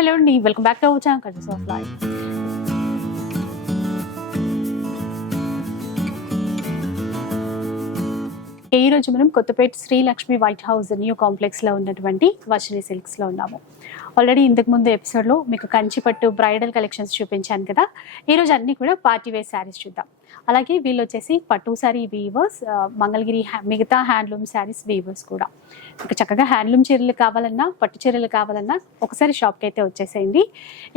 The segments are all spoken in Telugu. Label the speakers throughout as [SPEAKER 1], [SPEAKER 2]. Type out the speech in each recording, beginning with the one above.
[SPEAKER 1] హలో అండి welcome back to our channel colours of life. ఈ రోజు మనం Kothapeta Srilakshmi white house new కాంప్లెక్స్లో ఉన్నటువంటి వర్షిని సిల్క్స్లో ఉన్నాము. ఆల్రెడీ ఇంతకు ముందు ఎపిసోడ్లో మీకు కంచిపట్టు బ్రైడల్ కలెక్షన్స్ చూపించాను కదా. ఈ రోజు అన్ని కూడా పార్టీ వేర్ శారీస్ చూద్దాం. అలాగే వీళ్ళు వచ్చేసి పట్టు శారీ వీవర్స్ మంగళగిరి మిగతా హ్యాండ్లూమ్ శారీస్ వీవర్స్ కూడా. మీకు చక్కగా హ్యాండ్లూమ్ చీరలు కావాలన్నా పట్టు చీరలు కావాలన్నా ఒకసారి షాప్కి అయితే వచ్చేసేయండి.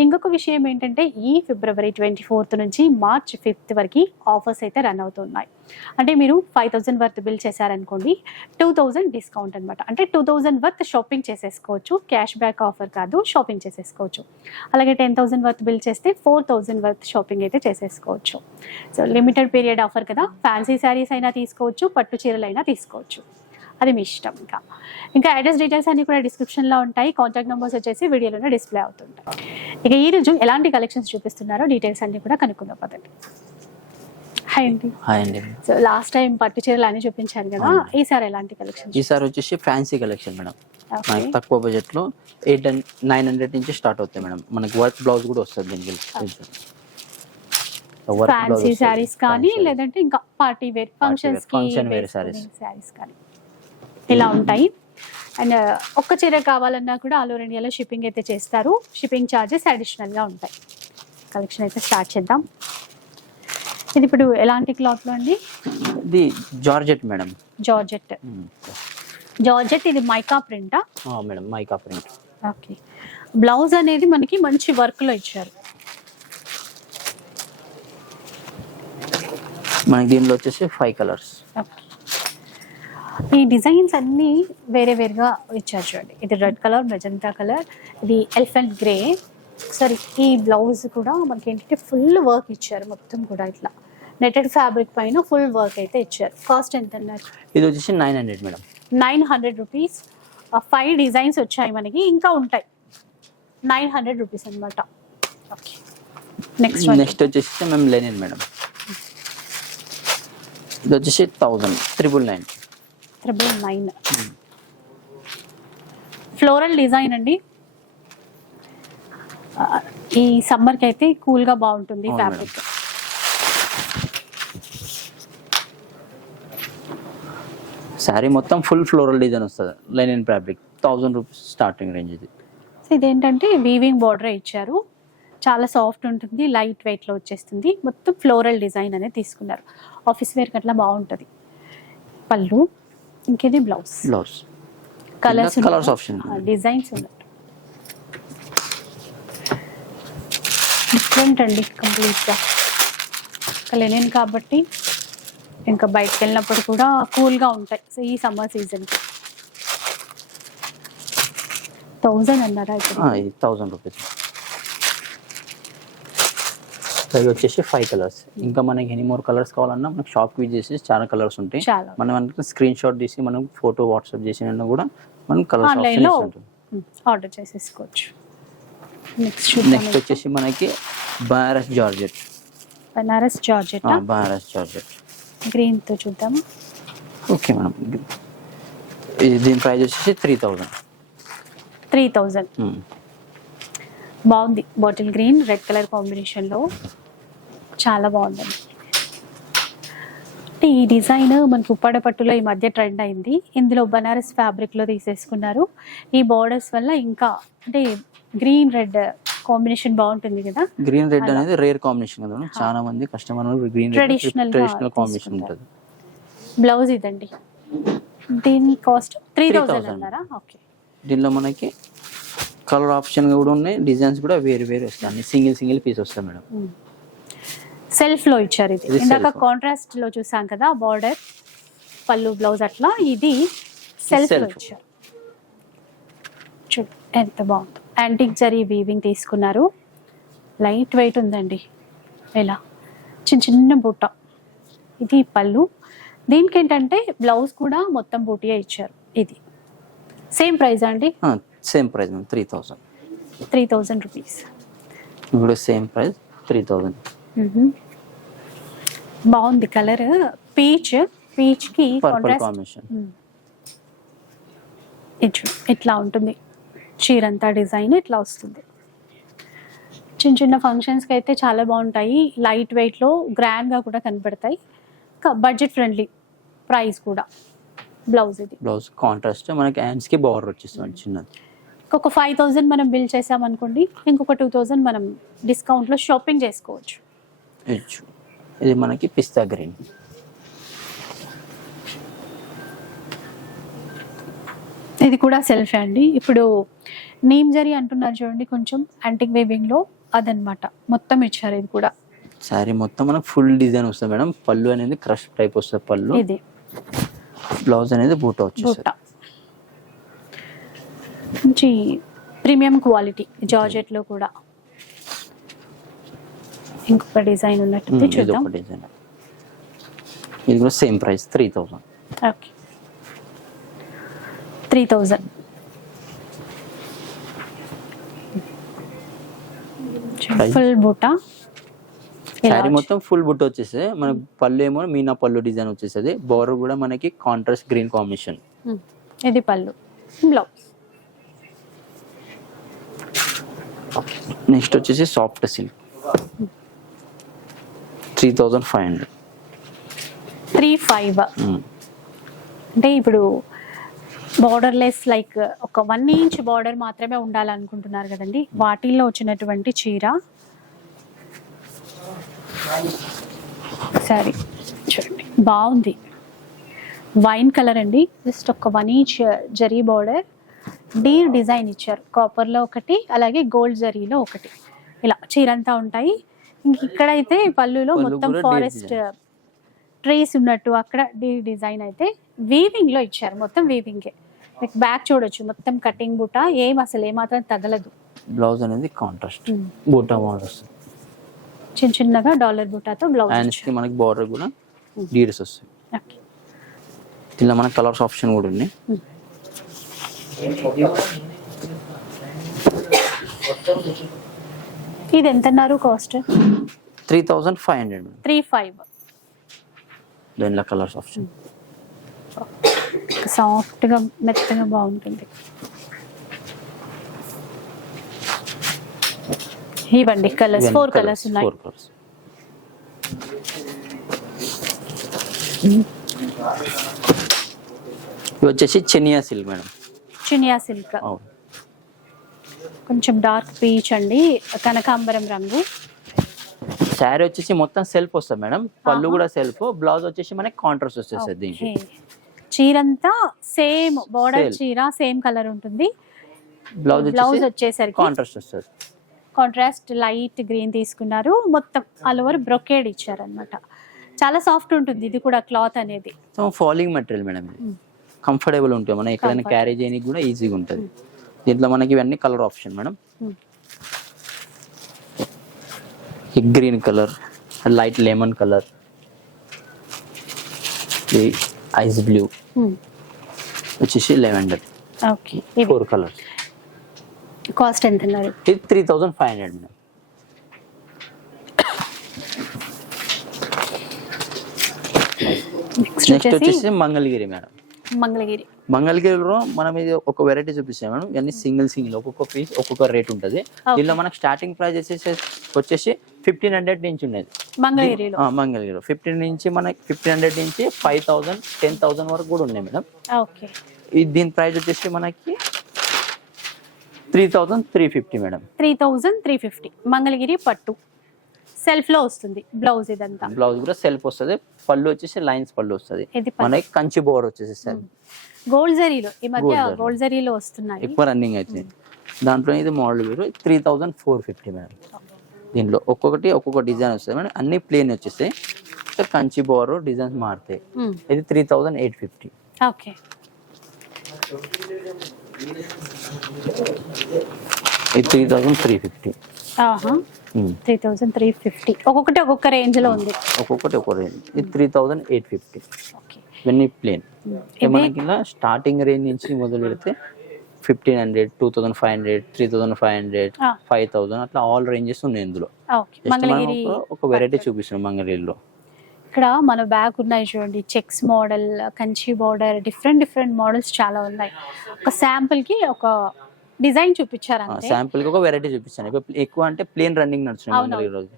[SPEAKER 1] ఇంకొక విషయం ఏంటంటే ఈ ఫిబ్రవరి ట్వంటీ ఫోర్త్ నుంచి మార్చ్ ఫిఫ్త్ వరకు ఆఫర్స్ అయితే రన్ అవుతున్నాయి. అంటే మీరు ఫైవ్ థౌసండ్ వర్త్ బిల్ చేశారనుకోండి టూ థౌజండ్ డిస్కౌంట్ అనమాట అంటే టూ థౌజండ్ వర్త్ షాపింగ్ చేసేసుకోవచ్చు. క్యాష్ బ్యాక్ ఆఫర్ కాదు షాపింగ్ చేసేసుకోవచ్చు. అలాగే టెన్ థౌసండ్ వర్త్ బిల్ చేస్తే ఫోర్ థౌజండ్ వర్త్ షాపింగ్ అయితే చేసేసుకోవచ్చు. సో లిమిటెడ్ పీరియడ్ ఆఫర్ కదా. ఫ్యాన్సీ శారీస్ అయినా తీసుకోవచ్చు పట్టు చీరలు అయినా తీసుకోవచ్చు. అది మీ ఇష్టం ఇంకా. ఇంకా అడ్రస్ డీటెయిల్స్ అన్ని కూడా డిస్క్రిప్షన్లో ఉంటాయి. కాంటాక్ట్ నెంబర్స్ వచ్చేసి వీడియోలోనే డిస్ప్లే అవుతుంటాయి. ఇక ఈ రోజు ఎలాంటి కలెక్షన్స్ చూపిస్తున్నారో డీటెయిల్స్ అన్ని కూడా కనుక్కుందాం పదండి. హాయ్ అండి.
[SPEAKER 2] హాయ్ అండి.
[SPEAKER 1] సో లాస్ట్ టైం పట్టు చీరలు అన్ని చూపించాను కదా. ఈసారి ఎలాంటి కలెక్షన్స్
[SPEAKER 2] ఈసారి వచ్చేసి ఫ్యాన్సీ కలెక్షన్ మేడం. మనకి తక్కువ బడ్జెట్లో ఎయిట్ నైన్ హండ్రెడ్ నుంచి స్టార్ట్ అవుతాయి మేడం. మనకి వర్క్ బ్లౌజ్ కూడా వస్తుంది దీనికి
[SPEAKER 1] ఫ్యాన్సీ. శారీస్ కానీ లేదంటే ఇంకా పార్టీ వేర్ ఫంక్షన్స్కి
[SPEAKER 2] function wear sarees.
[SPEAKER 1] శారీస్ కానీ ఇలా ఉంటాయి. అండ్ ఒక్క చీర కావాలన్నా కూడా ఆల్ ఓవర్ ఇండియాలో షిప్పింగ్ అయితే చేస్తారు. షిప్పింగ్ ఛార్జెస్ అడిషనల్గా ఉంటాయి. కలెక్షన్ అయితే స్టార్ట్ చేద్దాం. ఇది ఇప్పుడు ఎలాంటి క్లాత్లో అండి?
[SPEAKER 2] ఇది జార్జెట్ మేడం.
[SPEAKER 1] జార్జెట్. జార్జెట్ ఇది mica ప్రింటా?
[SPEAKER 2] Madam mica print.
[SPEAKER 1] Okay. Blouse అనేది మనకి మంచి వర్క్లో ఇచ్చారు.
[SPEAKER 2] మనకి దీనిలో వచ్చేసి ఫైవ్ కలర్స్.
[SPEAKER 1] ఈ డిజైన్స్ అన్ని వేరే వేరుగా ఇచ్చారు చూడండి. ఇది రెడ్ కలర్ మెజంతా కలర్ ఇది ఎలిఫెంట్ గ్రే సరే ఈ బ్లౌజ్ కూడా మనకి ఏంటంటే ఫుల్ వర్క్ ఇచ్చారు మొత్తం కూడా ఇట్లా. నెటెడ్ ఫ్యాబ్రిక్ పైన ఫుల్ వర్క్ అయితే ఇచ్చారు. కాస్ట్ ఎంత అన్నారు?
[SPEAKER 2] ఇది వచ్చేసి nine hundred madam
[SPEAKER 1] nine hundred rupees five designs వచ్చాయి మనకి ఇంకా ఉంటాయి. నైన్ హండ్రెడ్ రూపీస్ అనమాట ఓకే నెక్స్ట్
[SPEAKER 2] నెక్స్ట్ వచ్చేసి మేము లెనిన్ మేడం ఇది వచ్చేసి thousand triple nine
[SPEAKER 1] triple nine floral design అండి. ఈ సమ్మర్కి అయితే కూల్గా బాగుంటుంది ఫ్యాబ్రిక్
[SPEAKER 2] శారీ మొత్తం ఫుల్ ఫ్లోరల్ డిజైన్ వస్తుంది. Linen fabric thousand rupees starting range ఇది.
[SPEAKER 1] సో ఇదేంటంటే వీవింగ్ బార్డర్ ఇచ్చారు. చాలా సాఫ్ట్ ఉంటుంది లైట్ వెయిట్లో వచ్చేస్తుంది. మొత్తం ఫ్లోరల్ డిజైన్ అనేది తీసుకున్నారు. ఆఫీస్ వేర్ అట్లా బాగుంటుంది. పళ్ళు ఇంకేది blouse
[SPEAKER 2] blouse
[SPEAKER 1] colours
[SPEAKER 2] colours option
[SPEAKER 1] designs ఉన్నట్టు డిఫరెంట్ అండి కంప్లీట్గా లెనిన్ కాబట్టి ఇంకా బయటకు వెళ్ళినప్పుడు కూడా కూల్గా ఉంటాయి. సో ఈ సమ్మర్ సీజన్కి థౌజండ్ అన్నారా
[SPEAKER 2] ఇది థౌజండ్ రూపీస్ ఇవి వచ్చేసి ఫైవ్ కలర్స్ ఇంకా మనకి ఎన్ని మోర్ కలర్స్ కావాలన్నా మనకి షాప్ విజిట్ చేసి చాలా కలర్స్ ఉంటాయి. మనం స్క్రీన్ షాట్ తీసి మనం ఫోటో వాట్సాప్ చేసిన కూడా మనం కలర్స్ ఆప్షన్
[SPEAKER 1] ఆర్డర్ చేసేసుకోవచ్చు. నెక్స్ట్
[SPEAKER 2] వచ్చేసి మనకి Banaras georgette.
[SPEAKER 1] Banaras georgette?
[SPEAKER 2] Banaras georgette.
[SPEAKER 1] గ్రీన్తో చూద్దాము?
[SPEAKER 2] Okay madam. ఇది దీని ప్రైస్ వచ్చేసి త్రీ థౌజండ్.
[SPEAKER 1] Three thousand. బాగుంది. బాటిల్ గ్రీన్ రెడ్ కలర్ కాంబినేషన్లో చాలా బాగుందండి అంటే ఈ డిజైన్ మనకి ఉప్పాడ పట్టులో ఈ మధ్య ట్రెండ్ అయింది. ఇందులో బనారస్ ఫ్యాబ్రిక్లో తీసేసుకున్నారు. ఈ బార్డర్స్ వల్ల ఇంకా అంటే గ్రీన్ రెడ్ కాంబినేషన్ బాగుంటుంది కదా.
[SPEAKER 2] గ్రీన్ రెడ్ అనేది రేర్ కాంబినేషన్ కదా. చాలా మంది కస్టమర్
[SPEAKER 1] గ్రీన్గా
[SPEAKER 2] ట్రెడిషనల్ కాంబినేషన్. ఉంటుంది.
[SPEAKER 1] బ్లౌజ్ ఇదండి. దీని కాస్ట్ త్రీ
[SPEAKER 2] 3000.
[SPEAKER 1] అన్నారా? ఓకే.
[SPEAKER 2] దీనిలో మనకి కలర్ ఆప్షన్ కూడా ఉన్నాయి. డిజైన్స్ కూడా వేరు వేరు వస్తాయి. సింగిల్ సింగిల్ పీస్ వస్తాయి మేడం.
[SPEAKER 1] సెల్ఫ్లో ఇచ్చారు ఇది.
[SPEAKER 2] ఇది
[SPEAKER 1] ఇందాక. కాంట్రాస్ట్లో చూసాం కదా బార్డర్ పళ్ళు బ్లౌజ్ అట్లా. ఇది
[SPEAKER 2] సెల్ఫ్లో.
[SPEAKER 1] ఇచ్చారు. చూడు ఎంత బాగుంది. యాంటిక్ జరీ వీవింగ్ తీసుకున్నారు. లైట్ వెయిట్ ఉందండి. ఇలా చిన్న చిన్న బుట్ట ఇది పళ్ళు. దీనికి ఏంటంటే బ్లౌజ్ కూడా మొత్తం బూటియే ఇచ్చారు. ఇది. సేమ్ ప్రైస్ అండి?
[SPEAKER 2] Same price ma'am three thousand
[SPEAKER 1] three thousand rupees
[SPEAKER 2] ఇప్పుడు సేమ్ ప్రైస్ త్రీ థౌసండ్
[SPEAKER 1] బాగుంది కలర్ పీచ్
[SPEAKER 2] పీచ్కి
[SPEAKER 1] ఇట్లా ఉంటుంది. చీరంతా డిజైన్ ఇట్లా వస్తుంది. చిన్న చిన్న ఫంక్షన్స్కి అయితే చాలా బాగుంటాయి. లైట్ వెయిట్లో గ్రాండ్గా కూడా కనపడతాయి. బడ్జెట్ ఫ్రెండ్లీ ప్రైస్ కూడా. బ్లౌజ్ ఇది.
[SPEAKER 2] బ్లౌజ్ కాంట్రాస్ట్ మనకి హ్యాండ్స్కి బార్డర్ వచ్చేస్తుంది చిన్నది.
[SPEAKER 1] ఒక ఫైవ్ థౌజండ్ మనం బిల్ చేసామనుకోండి ఇంకొక టూ థౌజండ్ మనం డిస్కౌంట్లో షాపింగ్ చేసుకోవచ్చు.
[SPEAKER 2] ఇది మనకి పిస్తా గ్రీన్
[SPEAKER 1] ఇది కూడా సెల్ఫ్ అండి. ఇప్పుడు నీమ్ జరీ అంటున్నారు చూడండి కొంచెం యాంటిక్ వేవింగ్లో అదనమాట మొత్తం ఇచ్చారు ఇది కూడా.
[SPEAKER 2] శారీ మొత్తం మనకు ఫుల్ డిజైన్ వస్తుంది మేడం. పళ్ళు అనేది క్రష్ టైప్ వస్తుంది పళ్ళు.
[SPEAKER 1] ఇది.
[SPEAKER 2] బ్లౌజ్ అనేది బూట వచ్చేస్తుంది.
[SPEAKER 1] బూట. మంచి ప్రీమియం క్వాలిటీ జార్జెట్లో కూడా. ఇంకొక డిజైన్
[SPEAKER 2] ఇది
[SPEAKER 1] చూద్దాం.
[SPEAKER 2] డిజైన్ ఇది కూడా same price three thousand
[SPEAKER 1] okay. Three thousand? Full బూట
[SPEAKER 2] saree మొత్తం ఫుల్ బుట్ట వచ్చేస్తుంది మనకి పళ్ళు ఏమో మీనా పళ్ళు డిజైన్ వచ్చేస్తుంది బోర్డర్ కూడా మనకి కాంట్రాస్ట్ గ్రీన్ కాంబినేషన్
[SPEAKER 1] ఇది పళ్ళు. బ్లౌజ్
[SPEAKER 2] నెక్స్ట్ వచ్చేసి soft silk three thousand five hundred
[SPEAKER 1] three five అంటే ఇప్పుడు బార్డర్లెస్ లైక్ ఒక వన్ ఇంచ్ బార్డర్ మాత్రమే ఉండాలనుకుంటున్నారు కదండి. వాటిల్లో వచ్చినటువంటి చీర. సరే చూడండి. బాగుంది. వైన్ కలర్ అండి. జస్ట్ ఒక one inch zari border deer design ఇచ్చారు. కాపర్లో ఒకటి అలాగే గోల్డ్ జరీలో ఒకటి. ఇలా చీరంతా ఉంటాయి. ఇంక ఇక్కడైతే పళ్ళులో
[SPEAKER 2] పళ్ళు
[SPEAKER 1] మొత్తం ఫారెస్ట్. ట్రీస్ ఉన్నట్టు అక్కడ డీ డిజైన్ అయితే వీవింగ్లో ఇచ్చారు. మొత్తం వీవింగే మీకు బ్యాక్ చూడొచ్చు. మొత్తం కటింగ్ బుట్ట ఏం అసలు ఏమాత్రం తగలదు.
[SPEAKER 2] బ్లౌజ్ అనేది కాంట్రాస్ట్. బూటా బార్డర్ వస్తుంది
[SPEAKER 1] చిన్న చిన్నగా డాలర్ బుట్టాతో బ్లౌజ్
[SPEAKER 2] హ్యాండ్స్కి మనకి బార్డర్ కూడా డీర్స్ వస్తాయి.
[SPEAKER 1] ఓకే
[SPEAKER 2] దీనిలో మనకి కలర్స్ ఆప్షన్ కూడా ఉన్నాయి.
[SPEAKER 1] ఇది ఎంత అన్నారు cost
[SPEAKER 2] three thousand five hundred
[SPEAKER 1] three five
[SPEAKER 2] దీనిలో కలర్స్ ఆప్షన్
[SPEAKER 1] సాఫ్ట్గా మెత్తగా బాగుంటుంది. ఇవ్వండి కలర్స్ ఫోర్ కలర్స్ ఉన్నాయి.
[SPEAKER 2] Four colours. ఇవి వచ్చేసి Chiniya silk madam.
[SPEAKER 1] Chiniya silk. కొంచెం డార్క్ పీచ్ అండి కనకాంబరం రంగు.
[SPEAKER 2] శారీ వచ్చేసి మొత్తం సెల్ఫ్ వస్తుంది మేడం. పళ్ళు కూడా సెల్ఫ్. బ్లౌజ్ వచ్చేసి మనకి కాంట్రాస్ట్ వచ్చేస్తుంది దీనికి.
[SPEAKER 1] చీరంతా సేమ్ బోర్డర్. చీర సేమ్ కలర్ ఉంటుంది.
[SPEAKER 2] బ్లౌజ్
[SPEAKER 1] బ్లౌజ్
[SPEAKER 2] వచ్చేసి
[SPEAKER 1] వచ్చేసరికి
[SPEAKER 2] కాంట్రాస్ట్ వస్తుంది.
[SPEAKER 1] కాంట్రాస్ట్ లైట్ గ్రీన్ తీసుకున్నారు. మొత్తం ఆల్ ఓవర్ బ్రొకేడ్ ఇచ్చారనమాట చాలా సాఫ్ట్ ఉంటుంది. ఇది కూడా క్లాత్ అనేది.
[SPEAKER 2] Falling material madam. కంఫర్టబుల్ ఉంటుంది మనం ఎక్కడైనా. క్యారీ చేయడానికి కూడా ఈజీగా ఉంటుంది. దీంట్లో మనకి ఇవన్నీ colour option madam
[SPEAKER 1] Hmm.
[SPEAKER 2] Green colour light lemon colour ice blue. వచ్చేసి lavender
[SPEAKER 1] okay
[SPEAKER 2] four colours
[SPEAKER 1] cost ఎంత అన్నారు
[SPEAKER 2] ఇది three thousand five hundred madam.
[SPEAKER 1] Next వచ్చేసి
[SPEAKER 2] మంగళగిరి మేడం.
[SPEAKER 1] మంగళగిరి.
[SPEAKER 2] మంగళగిరిలో మనం ఇది ఒక వెరైటీ చూపిస్తాం మేడం. ఇవన్నీ సింగిల్ సింగిల్ ఒక్కొక్క పీస్ ఒక్కొక్క రేట్ ఉంటుంది. దీనిలో మనకు స్టార్టింగ్ ప్రైస్ వచ్చేసి వచ్చేసి ఫిఫ్టీన్ హండ్రెడ్ నుంచి
[SPEAKER 1] మంగళగిరిలో?
[SPEAKER 2] ఆ, మంగళగిరిలో. ఫిఫ్టీన్ నుంచి మనకి ఫిఫ్టీన్ హండ్రెడ్ నుంచి ఫైవ్ థౌసండ్ టెన్ థౌసండ్ వరకు కూడా ఉన్నాయి మేడం. దీని ప్రైస్ వచ్చేసి మనకి three thousand three fifty madam.
[SPEAKER 1] Three thousand three fifty Mangalagiri పట్టు. సెల్ఫ్లో వస్తుంది బ్లౌజ్ ఇదంతా.
[SPEAKER 2] బ్లౌజ్ కూడా సెల్ఫ్ వస్తుంది. పళ్ళు వచ్చేసి లైన్స్ పళ్ళు వస్తుంది. మనకి కంచి బోర్డర్ వచ్చేసి సార్
[SPEAKER 1] గోల్డ్ జరీలో ఈ మధ్య. గోల్డ్ జరీలో వస్తున్నాయి.
[SPEAKER 2] ఎక్కువ రన్నింగ్ అవుతుంది దాంట్లో ఇది మోడల్ వేరు? Three thousand four fifty madam. దీంట్లో ఒక్కొక్కటి ఒక్కొక్క డిజైన్ వస్తుంది మేడం. అన్ని ప్లేన్ వచ్చేస్తాయి. కంచి బోర్ డిజైన్స్ మారుతాయి.
[SPEAKER 1] మ్మ్.
[SPEAKER 2] ఇది three thousand eight fifty
[SPEAKER 1] okay.
[SPEAKER 2] ఇది three thousand three fifty
[SPEAKER 1] three thousand three fifty ఒక్కొక్కటి ఒక్కొక్క రేంజ్లో ఉంది.
[SPEAKER 2] ఒక్కొక్కటి ఒక్కొక్క రేంజ్ ఇది three thousand eight fifty
[SPEAKER 1] okay.
[SPEAKER 2] ఇవన్నీ ప్లేన్. మనకి ఇలా స్టార్టింగ్ రేంజ్ నుంచి మొదలు పెడితే fifteen hundred two thousand five hundred three thousand five hundred. Five thousand అట్లా ఆల్ రేంజెస్ ఉన్నాయి ఇందులో. ఒక- వెరైటీ చూపిస్తున్నాం మంగళగిరిలో
[SPEAKER 1] ఇక్కడ మన బ్యాగ్ ఉన్నాయి చూడండి checks model Kanchi border different different models చాలా ఉన్నాయి. ఒక శాంపుల్కి ఒక డిజైన్ చూపించారు
[SPEAKER 2] శాంపుల్కి ఒక వెరైటీ ఇప్పుడు ఎక్కువ అంటే ప్లేన్ రన్నింగ్. మంగళ రోజు.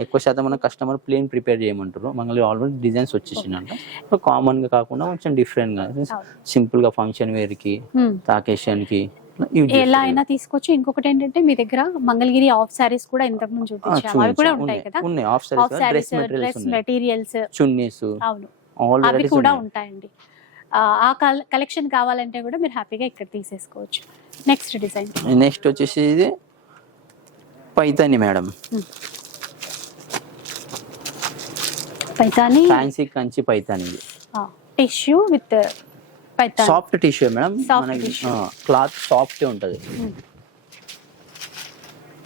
[SPEAKER 2] ఎక్కువ శాతం మన కస్టమర్ ప్లేన్ ప్రిపేర్ చేయమంటారు. మంగళ ఆల్రెడీ డిజైన్స్ వచ్చేసిందంట కామన్గా కాకుండా కొంచెం డిఫరెంట్గా. సింపుల్గా ఫంక్షన్ వేర్కి. తాకేషన్కి
[SPEAKER 1] ఎలా. అయినా తీసుకోవచ్చు ఇంకొకటి ఏంటంటే మీ దగ్గర మంగళగిరి ఆఫ్ సారీస్ కూడా ఇంతకు ముందు చూపించాము అవి కూడా. ఉంటాయి. కదా?
[SPEAKER 2] ఉన్నాయి. Of sarees dress materials chunnis
[SPEAKER 1] అవును. అవి కూడా ఉంటాయండి. ఆ కలెక్షన్ కావాలంటే కూడా మీరు హ్యాపీగా ఇక్కడ తీసేసుకోవచ్చు. నెక్స్ట్ డిజైన్
[SPEAKER 2] నెక్స్ట్ వచ్చేసి ఇది పైతాని మేడం.
[SPEAKER 1] పైతాని.
[SPEAKER 2] ఫ్యాన్సీ కంచి పైతాని ఇది.
[SPEAKER 1] Tissue with Paithani.
[SPEAKER 2] Soft tissue madam? మనకి
[SPEAKER 1] tissue.
[SPEAKER 2] క్లాత్ సాఫ్ట్ ఉంటది.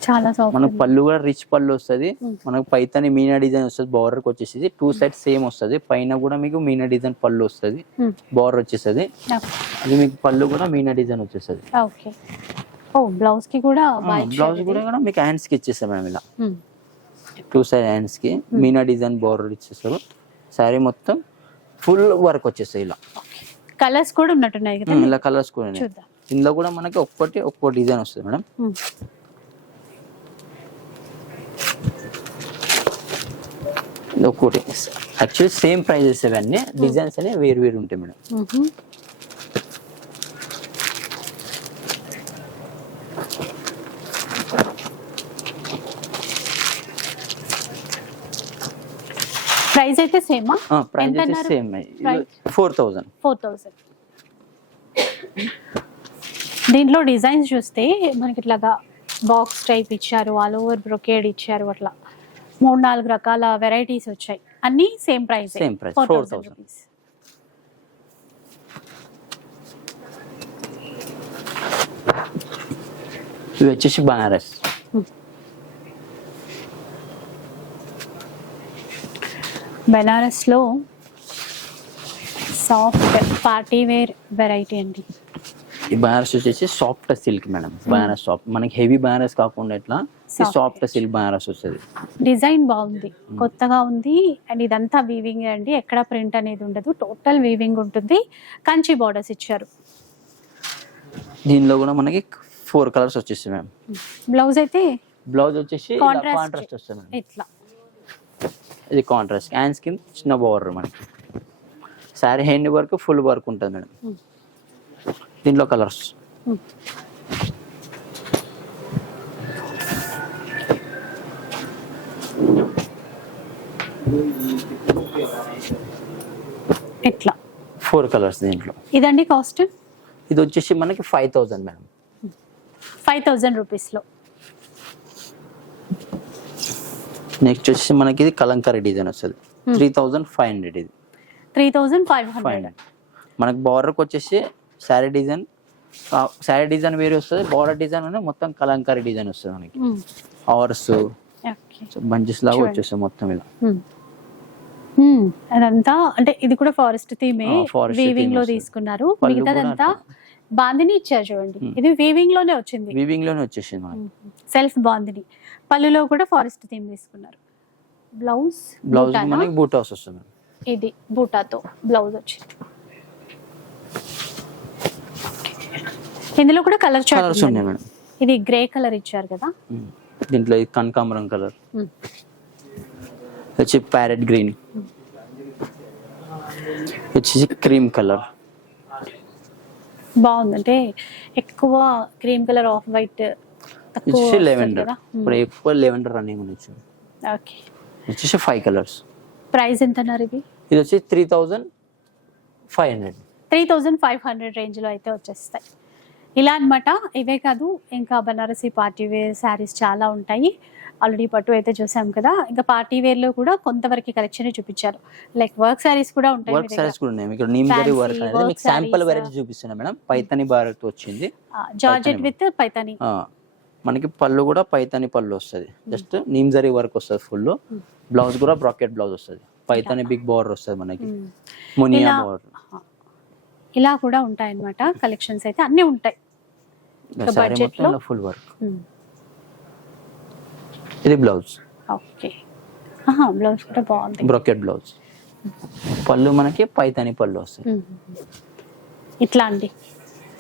[SPEAKER 1] చాలా
[SPEAKER 2] మనకు పళ్ళు కూడా రిచ్ పళ్ళు వస్తుంది. మనకు పైతాని మీనా డిజైన్ వస్తుంది బార్డర్కి వచ్చేసి టూ సైడ్ సేమ్ వస్తుంది. పైన కూడా మీకు మీనా డిజైన్ పళ్ళు వస్తుంది బార్డర్ వచ్చేస్తుంది అది మీకు పళ్ళు కూడా మీనా డిజైన్ వచ్చేస్తుంది
[SPEAKER 1] బ్లౌజ్కి కూడా
[SPEAKER 2] బ్లౌజ్ కూడా మీకు హ్యాండ్స్కి ఇచ్చేస్తాం మేడం ఇలా. టూ సైడ్ హ్యాండ్స్కి మీనా డిజైన్ బార్డర్ ఇచ్చేస్తారు. శారీ మొత్తం ఫుల్ వర్క్ వచ్చేస్తాయి ఇలా.
[SPEAKER 1] కలర్స్ కూడా ఉన్నట్టున్నాయి కదా
[SPEAKER 2] ఇలా కలర్స్ కూడా ఇందులో కూడా మనకి ఒక్కటి ఒక్కో డిజైన్ వస్తుంది మేడం.
[SPEAKER 1] Hmm.
[SPEAKER 2] ఇది ఒక్కోటి యాక్చువల్లీ సేమ్ ప్రైజెస్ ఇవన్నీ డిజైన్స్ అనేవి వేరు వేరు ఉంటాయి మేడం.
[SPEAKER 1] ప్రైస్ అయితే సేమా
[SPEAKER 2] ప్రైస్ అయితే? Same? Four thousand
[SPEAKER 1] four thousand దీంట్లో డిజైన్స్ చూస్తే మనకి ఇట్లాగా బాక్స్ టైప్ ఇచ్చారు ఆల్ ఓవర్ బ్రొకేడ్ ఇచ్చారు అట్లా మూడు నాలుగు రకాల వెరైటీస్ వచ్చాయి. అన్ని same price
[SPEAKER 2] Same price,
[SPEAKER 1] four
[SPEAKER 2] 4,000.
[SPEAKER 1] Thousand rupees
[SPEAKER 2] ఇవి వచ్చేసి బనారస్.
[SPEAKER 1] బెనారస్లో సాఫ్ట్ పార్టీ వేర్ వెరైటీ అండి.
[SPEAKER 2] ఈ బనారస్ వచ్చేసి soft silk madam. Banaras soft. మనకి హెవీ బనారస్ కాకుండా ఎట్లా
[SPEAKER 1] Soft.
[SPEAKER 2] సాఫ్ట్ సిల్క్ బనారస్ వస్తుంది.
[SPEAKER 1] డిజైన్ బాగుంది. కొత్తగా ఉంది. అండ్ ఇదంతా వీవింగ్ అండి. ఎక్కడ ప్రింట్ అనేది ఉండదు. టోటల్ వీవింగ్ ఉంటుంది. కంచి బార్డర్స్ ఇచ్చారు.
[SPEAKER 2] దీనిలో కూడా మనకి ఫోర్ కలర్స్ వచ్చేస్తాయి మేడం
[SPEAKER 1] బ్లౌజ్ అయితే
[SPEAKER 2] బ్లౌజ్ వచ్చేసి. కాంట్రాస్ట్ వస్తుంది
[SPEAKER 1] ఇట్లా.
[SPEAKER 2] ఇది కాంట్రాస్ట్ హ్యాండ్స్ కింద చిన్న బార్డర్ మనకి. Saree hand work full work ఉంటుంది మేడం. దీంట్లో కలర్స్
[SPEAKER 1] ఇట్లా
[SPEAKER 2] ఫోర్ కలర్స్ దీంట్లో.
[SPEAKER 1] ఇదండి కాస్ట్?
[SPEAKER 2] ఇది వచ్చేసి మనకి five thousand madam.
[SPEAKER 1] Five thousand రూపీస్లో.
[SPEAKER 2] నెక్స్ట్ వచ్చేసి మనకి ఇది కలంకారీ డిజైన్ వస్తుంది. త్రీ థౌజండ్ ఫైవ్ హండ్రెడ్ ఇది.
[SPEAKER 1] Three thousand five hundred.
[SPEAKER 2] మనకి బార్డర్కి వచ్చేసి శారీ డిజైన్ శారీ డిజైన్ వేరే వస్తుంది బార్డర్ డిజైన్ అనేది మొత్తం కలంకారీ డిజైన్ వస్తుంది మనకి. అవర్స్ బంచెస్ లాగా. వచ్చేస్తాయి మొత్తం ఇలా
[SPEAKER 1] అదంతా అంటే ఇది కూడా ఫారెస్ట్ థీమే
[SPEAKER 2] వీవింగ్లో.
[SPEAKER 1] తీసుకున్నారు. మిగతాదంతా బాందిని ఇచ్చారు చూడండి.
[SPEAKER 2] Hmm.
[SPEAKER 1] ఇది వీవింగ్లోనే వచ్చింది.
[SPEAKER 2] వీవింగ్లోనే వచ్చేసింది
[SPEAKER 1] సెల్ఫ్ బాందిని. పళ్ళులో కూడా ఫారెస్ట్ థీమ్ తీసుకున్నారు. బ్లౌజ్
[SPEAKER 2] బ్లౌజ్ మనకి బూట్ హౌస్ వస్తుంది.
[SPEAKER 1] ఇది బూటాతో బ్లౌజ్ వచ్చింది. ఇందులో కూడా కలర్
[SPEAKER 2] కలర్స్ ఉన్నాయి మేడం.
[SPEAKER 1] ఇది గ్రే కలర్ ఇచ్చారు కదా.
[SPEAKER 2] దీంట్లో కనకాంబరం కలర్
[SPEAKER 1] Hmm.
[SPEAKER 2] వచ్చి ప్యారెట్ గ్రీన్ వచ్చేసి క్రీమ్ కలర్
[SPEAKER 1] బాగుంది అంటే ఎక్కువ క్రీమ్ కలర్ ఆఫ్ వైట్
[SPEAKER 2] వచ్చేసి లెవెండర్ ఇప్పుడు ఎక్కువ లెవెండర్ రన్నింగ్ ఉండొచ్చు
[SPEAKER 1] ఓకే
[SPEAKER 2] వచ్చేసి ఫైవ్ కలర్స్
[SPEAKER 1] ప్రైస్ ఎంత అన్నారు ఇవి
[SPEAKER 2] ఇది వచ్చి three thousand five hundred
[SPEAKER 1] three thousand five hundred రేంజ్లో అయితే వచ్చేస్తాయి. ఇలా అన్నమాట ఇవే కాదు ఇంకా బనారసి పార్టీ వేర్ శారీస్ చాలా ఉంటాయి. ఆల్రెడీ పట్టు అయితే చూసాం కదా. ఇంకా పార్టీ వేర్లో కూడా కొంతవరకు కలెక్షన్ చూపించారు. లైక్ వర్క్ శారీస్ కూడా ఉంటాయి
[SPEAKER 2] వర్క్. సారీస్ కూడా ఉన్నాయి. నీమ్ జరీ వర్క్ అనేది
[SPEAKER 1] work
[SPEAKER 2] మీకు శాంపుల్
[SPEAKER 1] sarees.
[SPEAKER 2] వెరైటీ చూపిస్తున్నా మేడం. పైతని భారత్ వచ్చింది.
[SPEAKER 1] జార్జెట్. విత్ పైతాని.
[SPEAKER 2] మనకి పళ్ళు కూడా పైతని పళ్ళు వస్తుంది. జస్ట్ నీమ్ జరీ వర్క్ వస్తుంది ఫుల్ బ్లౌజ్ కూడా బ్రాకెట్ బ్లౌజ్ వస్తుంది. పైతని బిగ్ బార్డర్ వస్తుంది మనకి.
[SPEAKER 1] మ్మ్.
[SPEAKER 2] మునియా
[SPEAKER 1] ఇలా
[SPEAKER 2] బార్డర్
[SPEAKER 1] ఇలా కూడా ఉంటాయి అన్నమాట కలెక్షన్స్ అయితే అన్నీ ఉంటాయి. లో?
[SPEAKER 2] Full work. ఇది బ్లౌజ్.
[SPEAKER 1] ఓకే. బ్లౌజ్ కూడా బాగుంది.
[SPEAKER 2] Bracket blouse. పళ్ళు మనకి పైతని పళ్ళు వస్తాయి.
[SPEAKER 1] మ్మ్. ఇట్లా అండి.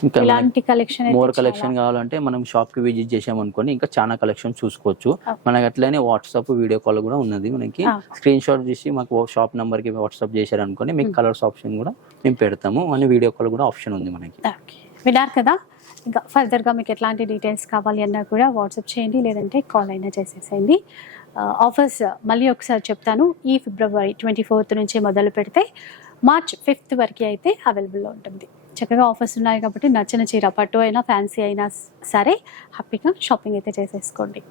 [SPEAKER 2] ఇంకా
[SPEAKER 1] ఇలాంటి కలెక్షన్
[SPEAKER 2] మోర్ కలెక్షన్ కావాలంటే మనం షాప్కి విజిట్ చేసామనుకోండి ఇంకా చాలా కలెక్షన్ చూసుకోవచ్చు. మనకి అట్లనే వాట్సాప్ వీడియో కాల్ కూడా ఉన్నది. మనకి. స్క్రీన్ షాట్ చేసి మాకు షాప్ నంబర్కి వాట్సాప్ చేశారనుకోండి మీకు కలర్స్ ఆప్షన్ కూడా మేము పెడతాము. అని వీడియో కాల్ కూడా ఆప్షన్ ఉంది మనకి.
[SPEAKER 1] విన్నారు కదా? ఇంకా ఫర్దర్గా మీకు ఎట్లాంటి డీటెయిల్స్ కావాలి అన్నా కూడా వాట్సాప్ చేయండి లేదంటే కాల్ అయినా చేసేసేయండి. ఆఫర్స్ మళ్ళీ ఒకసారి చెప్తాను. ఈ ఫిబ్రవరి ట్వంటీ ఫోర్త్ నుంచి మొదలు పెడితే మార్చ్ ఫిఫ్త్ వరకు అయితే అవైలబుల్లో ఉంటుంది. చక్కగా ఆఫర్స్ ఉన్నాయి కాబట్టి నచ్చిన చీర పట్టు అయినా ఫ్యాన్సీ అయినా సరే హ్యాపీగా షాపింగ్ అయితే చేసేసుకోండి.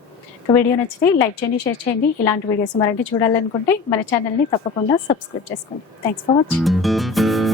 [SPEAKER 1] ఇక వీడియో నచ్చితే లైక్ చేయండి షేర్ చేయండి. ఇలాంటి వీడియోస్ మరంటే చూడాలనుకుంటే మన ఛానల్ని తప్పకుండా సబ్స్క్రైబ్ చేసుకోండి. Thanks for watching